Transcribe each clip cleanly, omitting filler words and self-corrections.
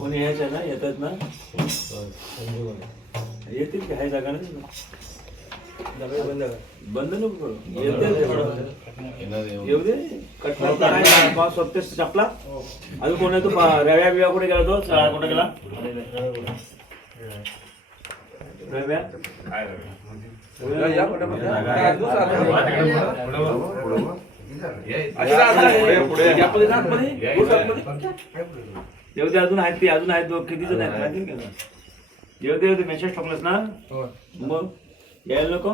कोणी ह्याच्या ना येतात ना येतील की हाय जागा नाही बंद नको करू येते येऊ दे कटला पाऊस स्वतः चपला अजून कोण आहे तू रव्या बिव्या कुठे गेला तो कुठे गेला रव्या येऊ दे अजून आहेत ते अजून आहेत किती जण आहेत माहिती का येऊ दे मेसेज ठोकलास ना मग यायला नको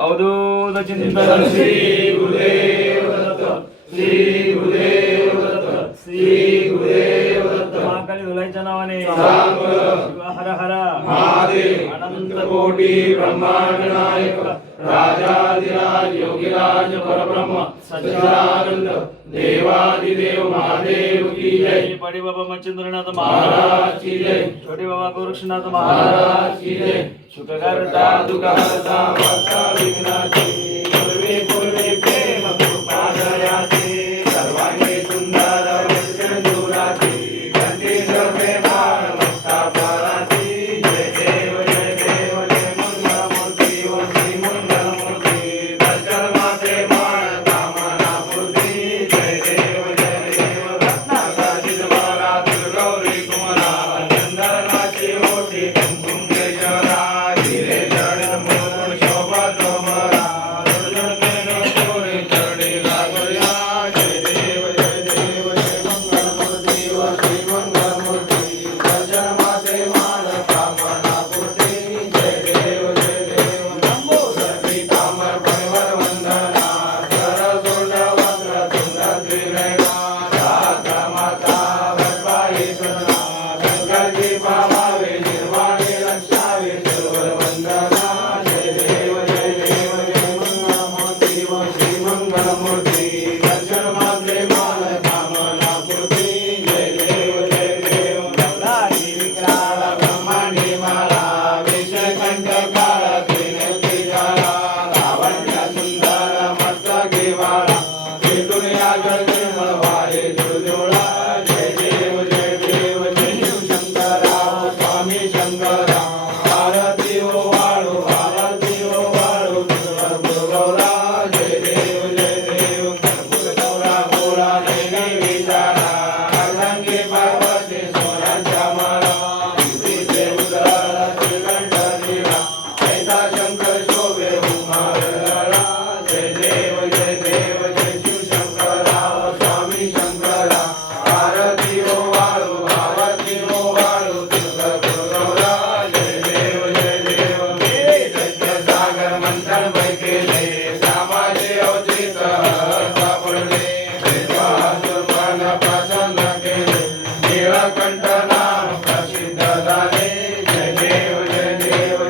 अवधूत चिंतन श्री गुरुदेव दत्त श्री गुरुदेव दत्त श्री गुरुदेव दत्त महाकाली धुलाईच्या नावाने हर हर महादेव अनंत कोटी ब्रह्मांड नायक राजाधिराज योगीराज परब्रह्म सच्चिदानंद देवादिदेव महादेव की जय बड़े बाबा मच्छिंद्रनाथ महाराज की जय छोटे बाबा गोरक्षनाथ महाराज की जय सुखकर्ता दुःखहर्ता भक्ता विघ्नाची पूर्वे पूर्वे प्रेम कृपा दयाची सर्वांगे सुंदर वचन दुराची कंठी प्रेमाळ मस्ता पराची जय देव जय मंगलमूर्ती ओ श्री मंगलमूर्ती दर्शन माते माळ कामना मूर्ती जय देव रत्नाकाशित मारा गौरी कुमारा चंदनाची ओटी कुंकुम केशरा हिरे चरण मोहन शोभा तोमरा अर्जुन केनो चोरी चरणी लागल्या जय देव मंगलमूर्ती ओ श्री मंगलमूर्ती दर्शन माते माळ कामना पूर्ती जय देव नमो सर्वी कामर परिवर वंदना सरसोड वस्त्र तुंग त्रिनयना राधा माता भटवाई सदना शंकर जी पावावे निर्वाणे रक्षावे सर्वर वंदना जय देव मंगलमूर्ती व श्री मंगलमूर्ती दर्शन मात्रे माल कामना पूर्ती जय देव लाली विक्राळ ब्रह्मांडी माला विषय कंठ काळ त्रिनेत्री ज्वाला लावण्य सुंदर मस्तकी वाळा दुनिया निर्मळ वारे दुर्जोळा जय देव शिव शंकरा स्वामी शंकरा आरती ओ वाळू गौरा जय देव गौरा गोरा नैनी विचारा अर्धांगी पार्वती सोन्याच्या माळा श्री उदरा श्रीकंठ निळा ऐसा शंकर शोभे उमारला जय देव शिव शंकरा स्वामी शंकरा आरती ओ वाळू गौरा जय देव सागर मंथन बैकेले सामाजे अवचित सापडले मन प्रसन्न केले नीळकंठ नाम प्रसिद्ध झाले जय देव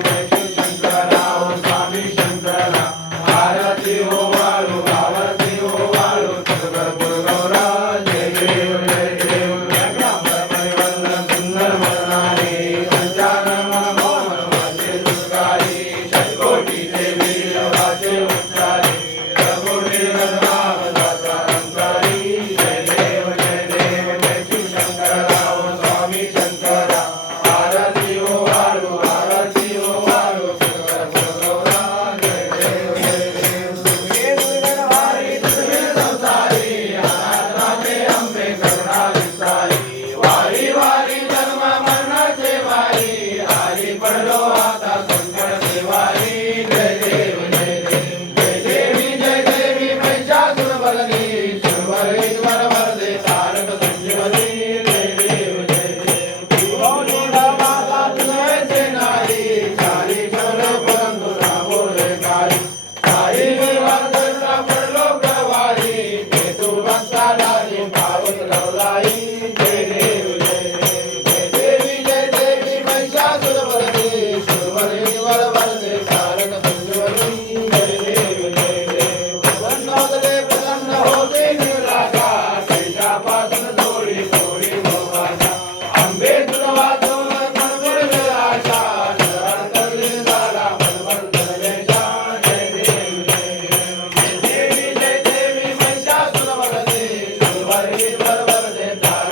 शिव शंकरा स्वामी शंकरा आरती ओ वाळू गौरा जय देव परिवर्ण सुंदर मनाने पंचानन मोहन वाचे दुर्गारी षटकोटी देवी वाचे उच्चारी रघुवीर नाम दाता रंगारी जय देव शिव शंकरा स्वामी शंकरा आरती ओ वाळू गौरा जय देव हरी संसारी अनाथ अंबे करुणा विस्तारी वारी वारी जन्म मरणाचे वारी हरी पडलो आता संकट सेवारी जय देवी महिषासुर बलनी सुरवरेश्वर वरदे तारक संजीवनी जय देव माता तुझे नारी चारी चरण परंतु राबोले कारी सारी विवादता पडलो गवारी तू भक्ता लाली पावत लवलाई जय देवी महिषासुर बलनी सुरवरेश्वर वरदे तारक संजीवनी जय देव प्रसन्न होते निराशा पासून थोडी मोहाशा अंबे तुला वाचवून कणकण निराशा शरण करले झाला मनमन धरलेशा जय देवी महिषासुर बलनी सुरवरेश्वर वरदे तारक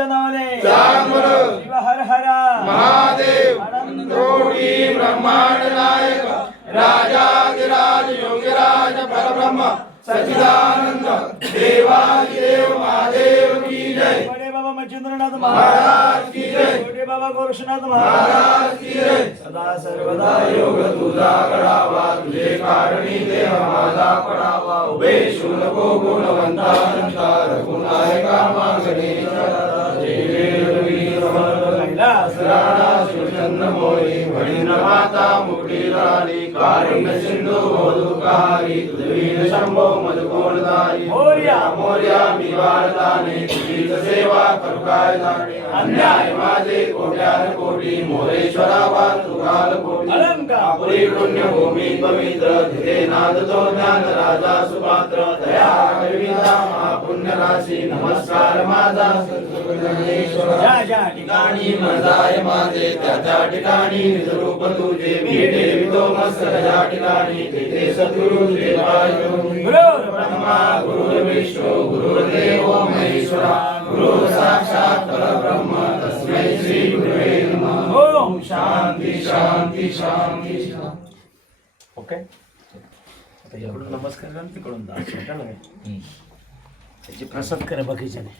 विष्णूच्या नावाने सांग बरं. शिव हर हरा महादेव आनंद कोटी ब्रह्मांड नायक राजाधिराज योगीराज परब्रह्म सच्चिदानंद देवादिदेव महादेव की जय. बडे बाबा मच्छिंद्रनाथ महाराज की जय. छोटे बाबा गोरक्षनाथ महाराज की जय. सदा सर्वदा योग तुझा घडावा तुझे कारणी देह माझा पडावा उभे शुनको गुणवंता नंता रघुनायका मागणे राणा शिवचंद्र मोळी वडील माता मुक्ती राणी कारुण्य सिंधू मधुकारी तुझवीर शंभो मधुकोणदारी मोरया मोर्या मी वाळताने तुझीच सेवा करू काय जाणे अन्याय माझे कोट्यान कोटी मोरेश्वरा वार तुकाल कोटी अलंकार पुरी पुण्यभूमी पवित्र तिथे नादतो ज्ञान राजा सुपात्र दया कविता महापुण्य राशी नमस्कार माझा सद्गुरुगणेश्वरा ज्या ज्या ठिकाणी मजाय माझे त्या त्या ठिकाणी निजरूप तुझे मी ठेवितो मस्तक ज्या ठिकाणी तेथे सद्गुरु तुझे पाय गुरु ब्रह्मा गुरु विष्णू गुरुर्देव महेश्वरा गुरु साक्षात परब्रह्म तस्मै श्री गुरुवे नमः. ओम शांती शांती शांती. ओके आता इकडून नमस्कार करा तिकडून त्याची प्रसाद करा बाकीच्याने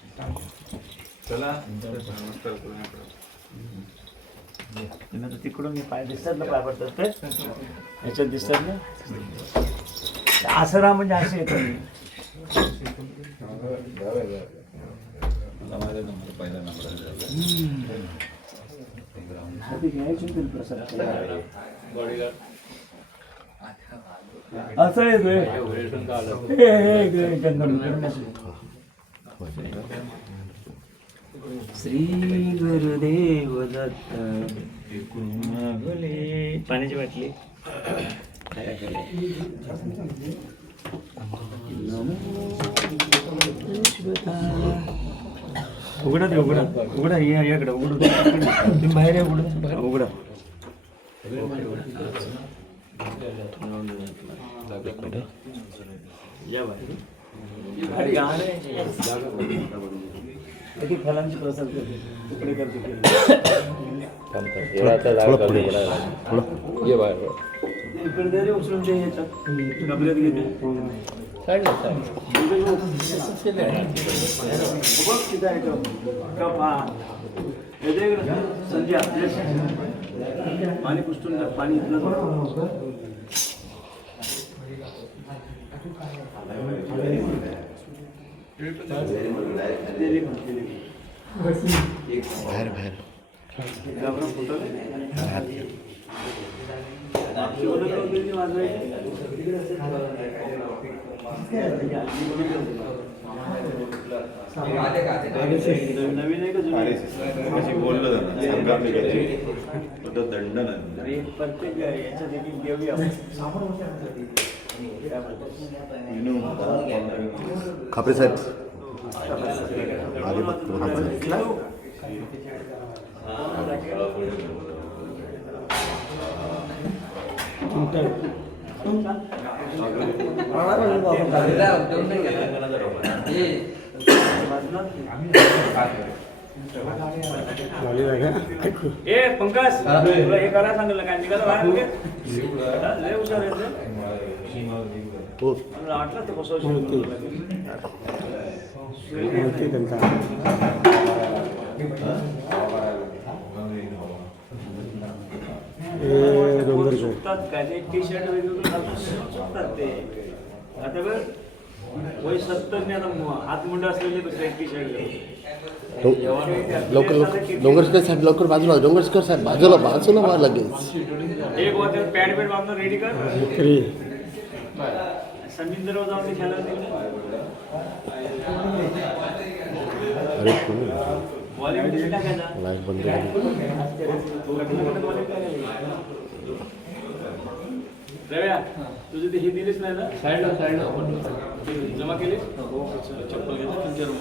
चला नमस्कार करूया. तुम्ही आता तिकडून मी पाय दिसतात ना पाय पडतात ते याच्यात दिसतात ना आसरा म्हणजे असे येतो मी असं येतोय श्री गुरुदेव दत्त पाण्याची बाटली उघडा ते उघडा उघडा याकडे उघडू तुम्ही बाहेर या उघडा उघडा या बाहेर फलांची प्रसाद तिकडे करते इकडे दे उचलून ते याच्यात डबल्यात घेते संध्या पाणी पुसतून पाणी इथलं बाहेर बाहेर नवीन आहे का बोललं दंड नाही प्रत्येक याच्या देखील देऊया खापरे साहेब ए पंकज तुला हे करा सांगितलं काय निघालं बाहेर लय हुशार आहे मला वाटलं ते कसं सुटतात काय ते टी शर्ट वेगवेगळं सुटतात ते आता बघ वय 70 ने आता हातमुंड असलेले दुसरे टी शर्ट लवकर डोंगरकर साहेब लवकर बाजूला डोंगरकर साहेब बाजूला बाजूला व्हा लगेच एक वाजता पॅड पॅड बांधून रेडी कर समिंदर जाऊन खेळायला अरे व्हॉलीबॉल टाकायचा लाईव्ह बंद रव्या तुझी ते हे दिलीच नाही ना साईडला जमा केलीस चप्पल घेतलं तुमच्या रूम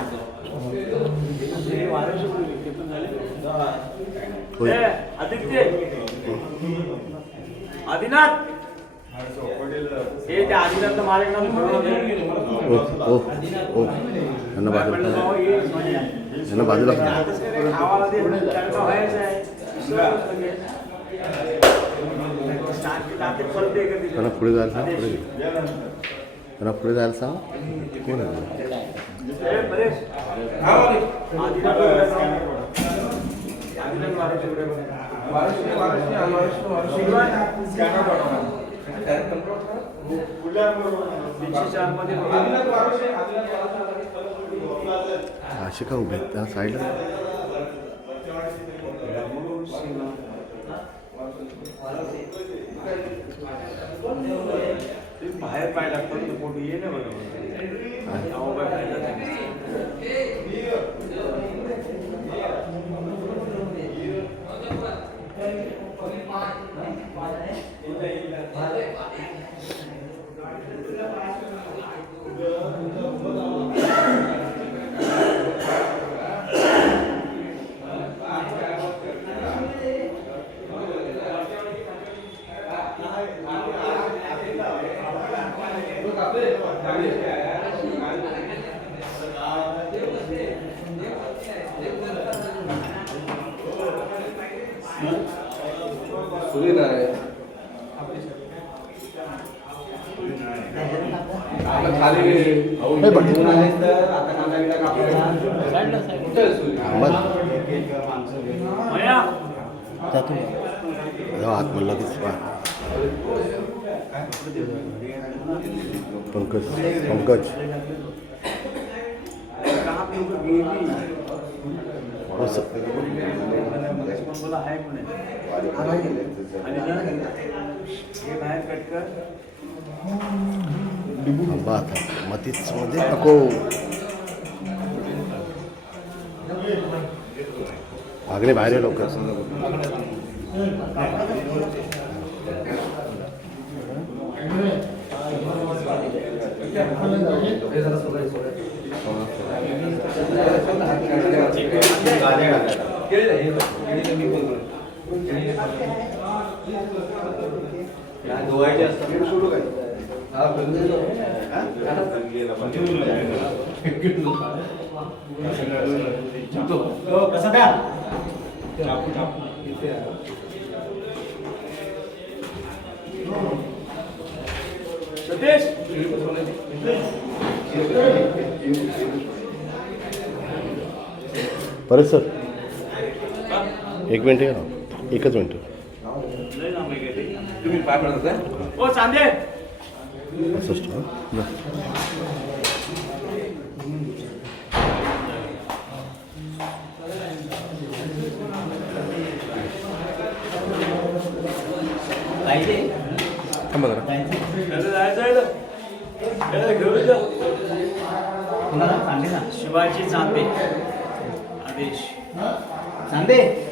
आदित्य आदिनाथ हे त्या आदिनाथला माझ्याकडे ओ ओ ओ यांना बाजूला यांना बाजूला त्यांना पुढे जायला सांग पुढे त्यांना पुढे जायला सांग कोण आहे असे का उभे आहेत त्या साईडला बाहेर पाय लागतो फोटो ये ना बरोबर हात म्हणला की पंकज पंकज बात मतीच मध्ये नको भागणे बाहेर आहे लवकर धुवायचे असतात सुरू काय कसं द्या सतीश परत सर एक मिनिट या एकच मिनिट तुम्ही पाय पडत ओ चांदे असंच थांबा शिवाजी चांदे आदेश चांदे